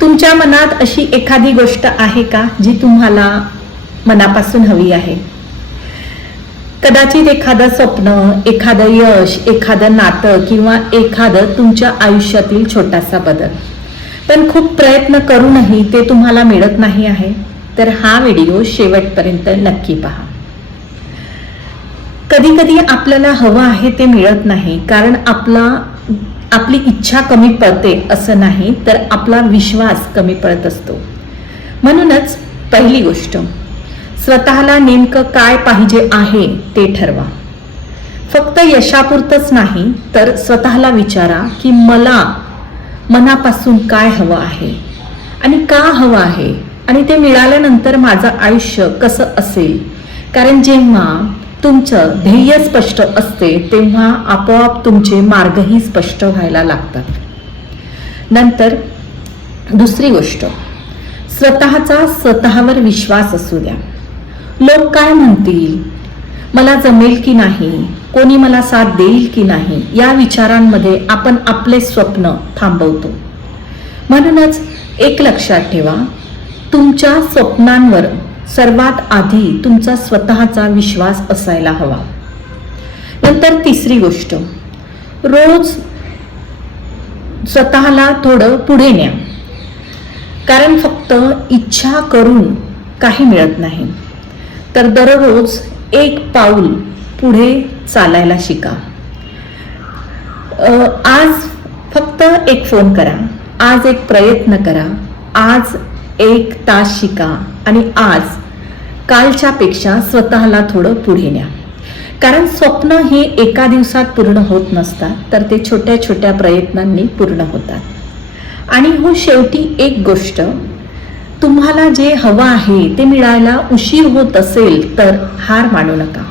तुमच्या मनात अशी एखादी गोष्ट आहे का जी तुम्हाला मनापासून हवी आहे? कदाचित एखादं स्वप्न, एखादं यश, एखादं नातं किंवा एखादं तुमच्या आयुष्यातील छोटासा बदल. पण खूप प्रयत्न करूनही ते तुम्हाला मिळत नाही आहे. तर हा व्हिडिओ शेवटपर्यंत नक्की पहा. कधी कधी आपल्याला हवं आहे ते मिळत नाही, कारण आपली इच्छा कमी पडते असं नाही, तर आपला विश्वास कमी पडत असतो. म्हणूनच पहिली गोष्ट, स्वतःला नेमकं काय पाहिजे आहे ते ठरवा. फक्त यशापुरतंच नाही, तर स्वतःला विचारा की मला मनापासून काय हवं आहे आणि का हवं आहे, आणि ते मिळाल्यानंतर माझं आयुष्य कसं असेल. कारण जेव्हा तुमचं ध्येय स्पष्ट असते तेव्हा आपोआप तुमचे मार्गही स्पष्ट व्हायला लागतात. नंतर दुसरी गोष्ट, स्वतःचा स्वतःवर विश्वास असू द्या. लोक काय म्हणतील, मला जमेल की नाही, कोणी मला साथ देईल की नाही, या विचारांमध्ये आपण आपले स्वप्न थांबवतो. म्हणूनच एक लक्षात ठेवा, तुमच्या स्वप्नांवर सर्वात आधी तुमचा स्वतःचा विश्वास असायला हवा. नंतर तिसरी गोष्ट, रोज स्वतःला थोडं पुढे न्या. कारण फक्त इच्छा करून काही मिळत नाही, तर दररोज एक पाऊल पुढे चालायला शिका. आज फक्त एक फोन करा, आज एक प्रयत्न करा, आज 1 तास शिका आणि आज कालच्या पेक्षा स्वतःला थोडं पुढे न्या. कारण स्वप्न हे एका दिवसात पूर्ण होत नसतात, तर ते छोट्या छोट्या प्रयत्नांनी पूर्ण होतात. आणि हो शेवटी एक गोष्ट, तुम्हाला जे हवं आहे ते मिळायला उशीर होत असेल तर हार मानू नका.